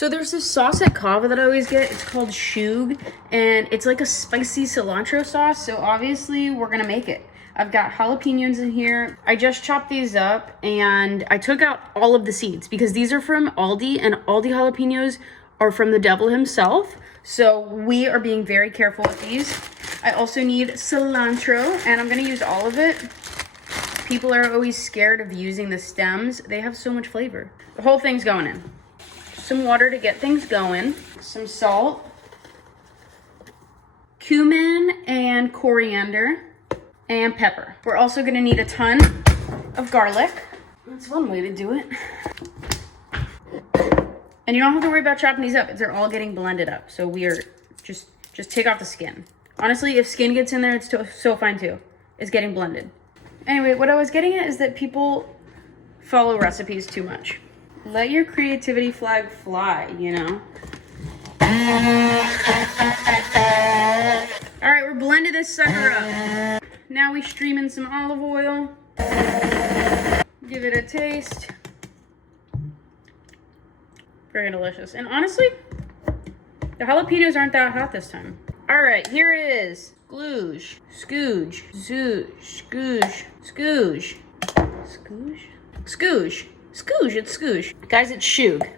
So there's this sauce at CAVA that I always get. It's called Skhug, and it's like a spicy cilantro sauce. So obviously we're gonna make it. I've got jalapenos in here. I just chopped these up and I took out all of the seeds because these are from Aldi, and Aldi jalapenos are from the devil himself. So we are being very careful with these. I also need cilantro, and I'm gonna use all of it. People are always scared of using the stems. They have so much flavor. The whole thing's going in. Some water to get things going. Some salt. Cumin and coriander. And pepper. We're also gonna need a ton of garlic. That's one way to do it. And you don't have to worry about chopping these up. They're all getting blended up. So we are just take off the skin. Honestly, if skin gets in there, it's so fine too. It's getting blended. Anyway, what I was getting at is that people follow recipes too much. Let your creativity flag fly, you know? All right, we're blending this sucker up. Now we stream in some olive oil. Give it a taste. Very delicious. And honestly, the jalapenos aren't that hot this time. All right, here it is. Skhug, Skhug, Skhug, Skhug, Skhug, Skhug, Skhug, it's Skhug. Guys, it's Skhug.